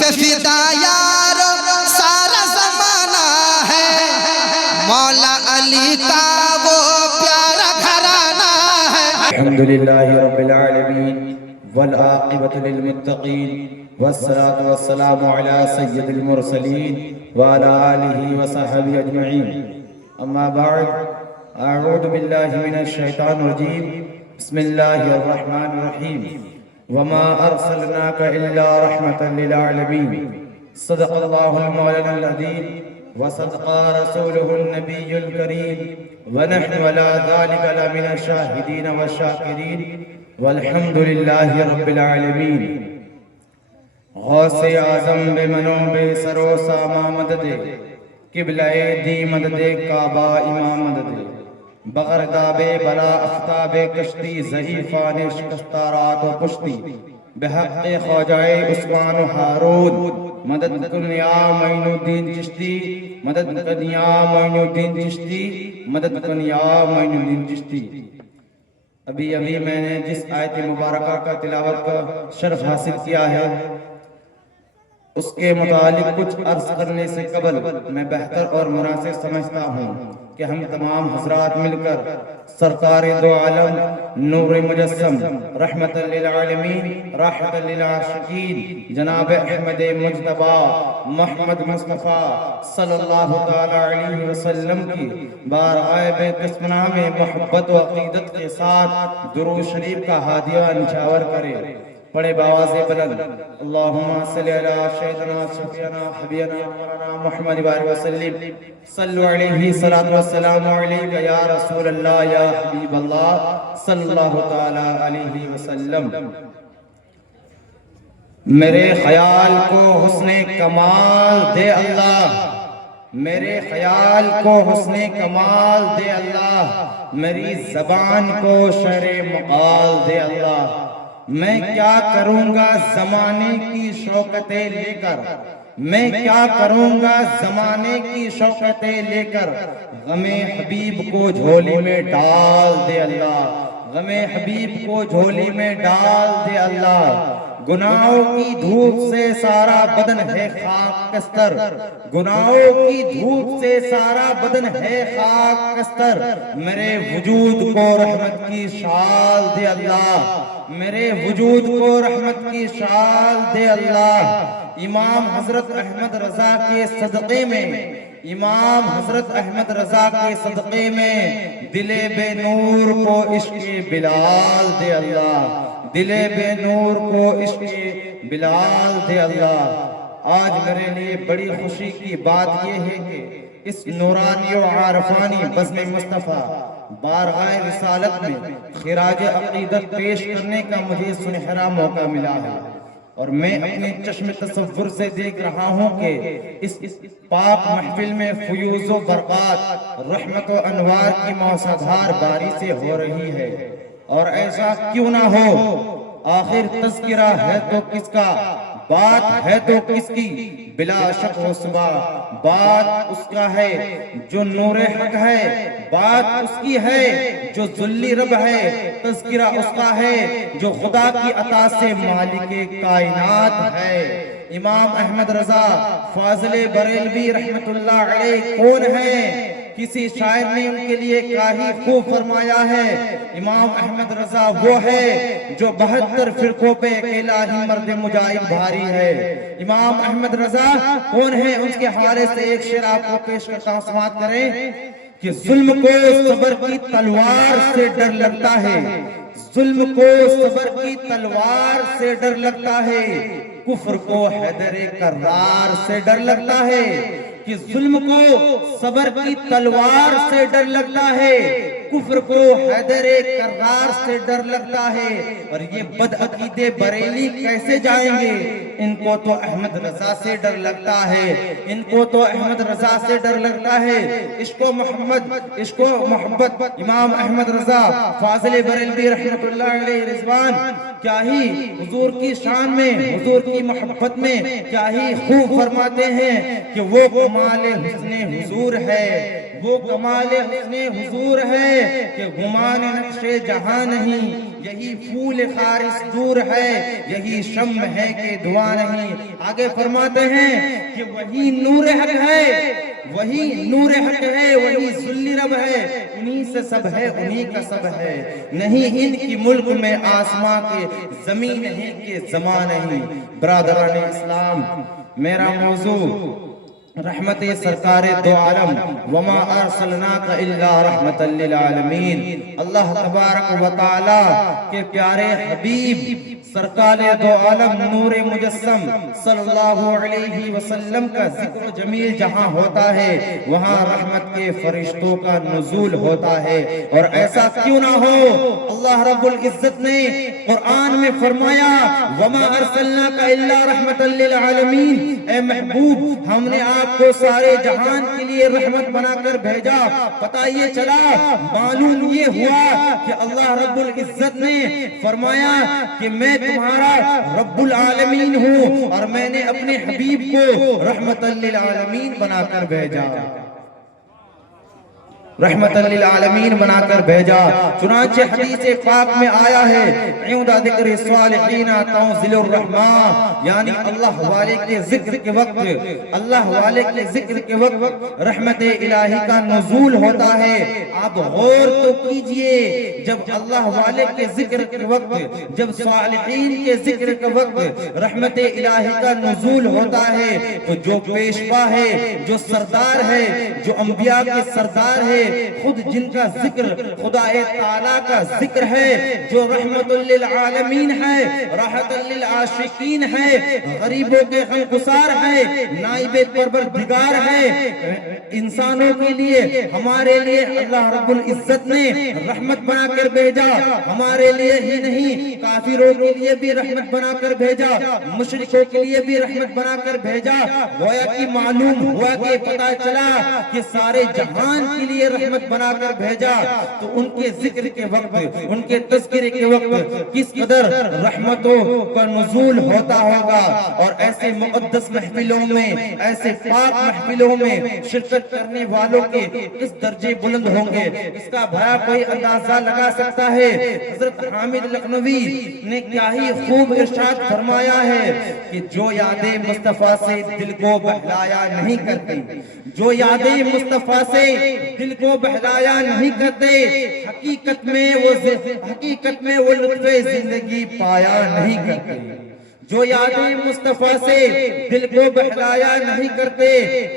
پہ فدا یارو سارا زمانہ ہے، مولا علی کا وہ پیارا گھرانہ ہے۔ الحمدللہ رب العالمین والعاقبۃ للمتقین والصلاة والسلام علی سید المرسلین وعلی آلہ وصحبہ اجمعین، اما بعد، اعوذ باللہ من الشیطان الرجیم، بسم اللہ الرحمن الرحیم، وما ارسلناک الا رحمتا للعالمین، صدق اللہ المولانا العظیم وصدق رسولہ النبی الکریم، ونحن علی ذلک لمن الشاہدین والشاکرین، والحمد للہ رب العالمین۔ غوث اعظم بے منو بے سرو ساما مدد، قبلہ دی مدد کعبہ امام مدد، بغرداب بلا افتاب کشتی، ضعیفان شکستہ رات و پشتی، بحق خواجہ عثمان و ہارون، مدد کن یا معین الدین چشتی، مدد کن یا معین الدین چشتی، مدد کن یا معین الدین چشتی۔ ابھی میں نے جس آیت مبارکہ کا تلاوت کا شرف حاصل کیا ہے، اس کے متعلق کچھ عرض کرنے سے قبل میں بہتر اور مناسب سمجھتا ہوں کہ ہم تمام حضرات مل کر سرکار دو عالم نور مجسم رحمت للعالمین راحت للعاشقین جناب احمد مجتبی محمد مصطفیٰ صلی اللہ تعالی علیہ وسلم کی بارگاہ بے قسمنا میں محبت و عقیدت کے ساتھ درود شریف کا ہادیہ نچھاور کرے۔ پڑھے باواز بلند، اللہم صلی علی سیدنا شفیعنا حبیبنا مولانا محمد وآلہ وسلم، صلو علیہ صلاۃ والسلام علیک یا رسول اللہ یا حبیب اللہ صلی اللہ تعالی علیہ وسلم۔ میرے خیال کو حسن کمال دے اللہ، میرے خیال کو حسن کمال دے اللہ، میری زبان کو شعر مقال دے اللہ۔ میں کیا کروں گا زمانے کی شوکتیں لے کر، میں کیا کروں گا زمانے کی شوکتیں لے کر، غم حبیب کو جھولی میں ڈال دے اللہ، غم حبیب کو جھولی میں ڈال دے اللہ۔ گناہوں کی دھوپ سے سارا بدن ہے خاک کستر، گناہوں کی دھوپ سے سارا بدن ہے خاک کستر، میرے وجود کو رحمت کی شال دے اللہ، میرے وجود کو رحمت کی شال دے اللہ۔ امام حضرت احمد رضا کے صدقے میں، امام حضرت احمد رضا کے صدقے میں دل بے نور کو عشق بلال دے اللہ، دل بے نور کو عشق بلال دے اللہ۔ آج میرے لیے بڑی خوشی کی بات یہ ہے کہ اس نورانی و عارفانی بزم مصطفیٰ بارگاہ رسالت میں خراج عقیدت پیش کرنے کا مجھے سنہرا موقع ملا ہے، اور میں اپنے چشم تصور سے دیکھ رہا ہوں کہ اس پاک محفل میں فیوز و برکات رحمت و انوار کی موسادھار باری سے ہو رہی ہے، اور ایسا کیوں نہ ہو؟ آخر تذکرہ ہے تو کس کا، بات ہے تو کس کی، بلا شک و شبہ بات اس کا ہے جو نور حق ہے، بات اس کی ہے جو ذلی رب ہے، تذکرہ اس کا ہے جو خدا کی عطا سے مالک کائنات ہے۔ امام احمد رضا فاضل بریلوی رحمت اللہ علیہ کون ہے؟ کسی شاعر نے ان کے لیے کاہی خوب فرمایا ہے، امام احمد رضا وہ ہے جو 72 فرقوں پہ اکیلا ہی مرد مجاہد بھاری ہے۔ امام احمد رضا کون ہے؟ ان کے حوالے سے ایک شعر آپ کو پیش کرتا ہوں، سماعت کریں کہ ظلم کو صبر کی تلوار سے ڈر لگتا ہے، ظلم کو صبر کی تلوار سے ڈر لگتا ہے، کفر کو حیدر کرار سے ڈر لگتا ہے، کہ ظلم کو صبر کی تلوار سے ڈر لگتا ہے، کفر کو حیدر کرار سے ڈر لگتا ہے۔ اور یہ بد عقیدے بریلی کیسے جائیں گے؟ ان کو تو احمد رضا سے ڈر لگتا ہے، ان کو تو احمد رضا سے ڈر لگتا ہے۔ عشق و محمد، عشق و محبت امام احمد رضا فاضل بریلوی رحمت اللہ علیہ رضوان کیا ہی حضور کی شان میں، حضور کی محبت میں کیا ہی خوب فرماتے ہیں کہ وہ کمال حسن حضور ہے، وہ کمال حسن حضور ہے کہ گمان نقش جہاں نہیں، یہی پھول خارس دور ہے، یہی شمع ہے کہ دعا نہیں۔ آگے فرماتے ہیں کہ وہی نور حق ہے، وہی نور حق ہے، وہی ذل رب ہے، انہی سے سب ہے، انہی کا سب ہے، نہیں ان کی ملک میں آسماں کے، زمین ہے کہ زمان نہیں۔ برادران اسلام، میرا موضوع رحمت سرکار دو عالم، وما ارسلناک الا رحمت للعالمین، اللہ تبارک و تعالی کے پیارے حبیب سرکار دو عالم نور مجسم صلی اللہ علیہ وسلم کا ذکر جمیل جہاں ہوتا ہے وہاں رحمت کے فرشتوں کا نزول ہوتا ہے۔ اور ایسا کیوں نہ ہو، اللہ رب العزت نے قرآن میں فرمایا وما ارسلناک الا رحمت للعالمین، اے محبوب ہم نے آپ کو سارے جہان کے لیے رحمت بنا کر بھیجا۔ پتہ یہ چلا، معلوم یہ ہوا کہ اللہ رب العزت نے فرمایا کہ میں تمہارا رب العالمین ہوں اور میں نے اپنے حبیب کو رحمت للعالمین بنا کر بھیجا، رحمت للعالمین بنا کر بھیجا۔ چنانچہ حدیث پاک میں آیا ہے عند ذکر الصالحین تنزل الرحمہ، یعنی اللہ والے کے ذکر کے وقت، اللہ والے کے ذکر کے وقت رحمت الہی کا نزول ہوتا ہے۔ آپ غور تو کیجئے، جب اللہ والے کے ذکر کے وقت، جب صالحین کے ذکر کے وقت رحمت الہی کا نزول ہوتا ہے تو جو پیشوا ہے، جو سردار ہے، جو انبیاء کے سردار ہے، خود جن کا ذکر خدا تعالیٰ کا ذکر ہے، جو رحمت للعالمین ہے، راحت للعاشقین ہے، غریبوں کے غمگسار ہے، نائب پروردگار ہے، انسانوں کے لیے، ہمارے لیے اللہ رب العزت نے رحمت بنا کر بھیجا۔ ہمارے لیے ہی نہیں، کافروں کے لیے بھی رحمت بنا کر بھیجا، مشرکوں کے لیے بھی رحمت بنا کر بھیجا۔ گویا کہ معلوم ہوا کہ پتہ چلا کہ سارے جہان کے لیے رحمت بنا کر بھیجا، تو ان کے ذکر کے وقت، ان کے تذکرے کے وقت کس قدر رحمتوں کا نزول ہوتا ہوگا۔ اور ایسے مقدس محفلوں میں، ایسے پاک محفلوں میں شرکت کرنے والوں کے کس درجے بلند ہوں گے، اس کا بھلا کوئی اندازہ لگا سکتا ہے۔ حضرت حامد لکھنوی نے کیا ہی خوب ارشاد فرمایا ہے کہ جو یادیں مصطفیٰ سے دل کو بہلایا نہیں کرتی، جو یادیں مصطفیٰ سے دل کو بہلایا نہیں کرتے، حقیقت میں وہ لطف زندگی پایا نہیں کرتے۔ جو یادیں مصطفیٰ سے دل کو بہلایا نہیں کرتے،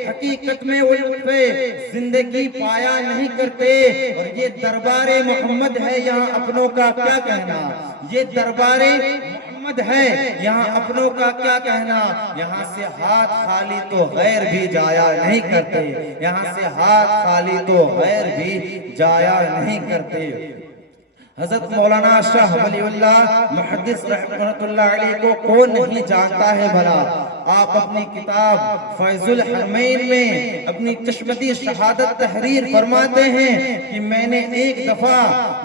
حقیقت میں وہ لطف زندگی پایا نہیں کرتے۔ اور یہ دربار محمد ہے، یہاں اپنوں کا کیا کہنا، یہ دربار محمد ہے، یہاں اپنوں کا کیا کہنا۔ یہاں سے ہاتھ خالی تو غیر بھی جایا نہیں کرتے، یہاں سے ہاتھ خالی تو غیر بھی جایا نہیں کرتے۔ حضرت مولانا شاہ ولی اللہ محدث رحمت اللہ علیہ کو کون نہیں جانتا ہے بھلا۔ آپ اپنی کتاب فیض الحرمین میں اپنی چشمدی شہادت تحریر فرماتے ہیں کہ میں نے ایک دفعہ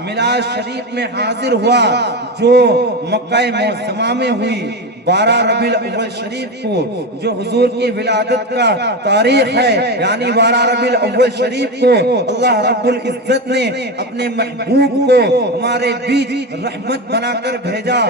میلاد شریف میں حاضر ہوا جو مکہ معظمہ میں ہوئی 12 ربیع الاول شریف کو، جو حضور کی ولادت کا تاریخ ہے، یعنی 12 ربیع الاول شریف کو اللہ رب العزت نے اپنے محبوب کو ہمارے بیچ رحمت بنا کر بھیجا۔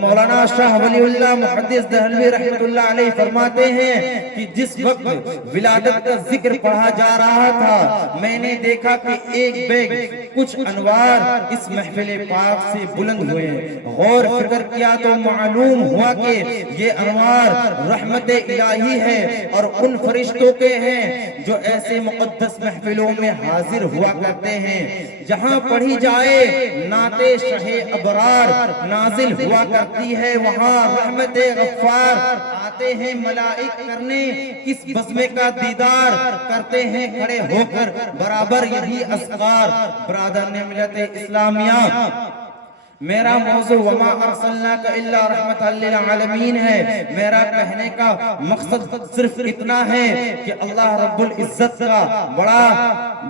مولانا شاہ ولی اللہ محدث دہلوی رحمت اللہ علیہ فرماتے ہیں کہ جس وقت ولادت کا ذکر پڑھا جا رہا تھا، میں نے دیکھا کہ ایک بیگ کچھ انوار اس محفل پاک سے بلند ہوئے۔ غور فکر کیا تو معلوم ہوا کہ یہ انوار رحمت الہی ہے اور ان فرشتوں کے ہیں جو ایسے مقدس محفلوں میں حاضر ہوا کرتے ہیں جہاں پڑھی جائے نعت شاہ ابرار نازل ہوا کرتی ہے، وہاں رحمت غفار آتے ہیں ملائک کرنے، کس بزمے کا دیدار کرتے ہیں کھڑے ہو کر برابر یہی اذکار۔ برادران ملت اسلامیہ، میرا موضوع وما ارسلناک الا رحمت للعالمین ہے۔ میرا کہنے کا مقصد صرف اتنا ہے کہ اللہ رب العزت کا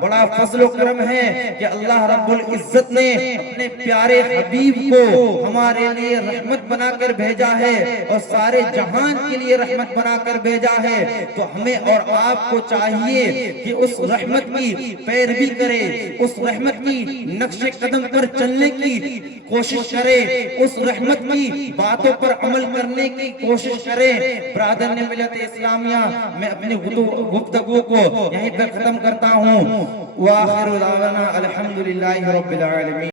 بڑا فضل و کرم ہے کہ اللہ رب العزت نے اپنے پیارے حبیب کو ہمارے لیے رحمت بنا کر بھیجا ہے اور سارے جہان کے لیے رحمت بنا کر بھیجا ہے۔ تو ہمیں اور آپ کو چاہیے کہ اس رحمت کی پیروی کرے، اس رحمت کی نقش قدم پر چلنے کی کوشش کرے، اس رحمت کی باتوں پر عمل کرنے کی کوشش کرے۔ برادر نے ملت اسلامیہ، میں اپنی گفتگو کو یہیں پر ختم کرتا ہوں۔ وآخر دعوانا الحمدللہ رب العالمین۔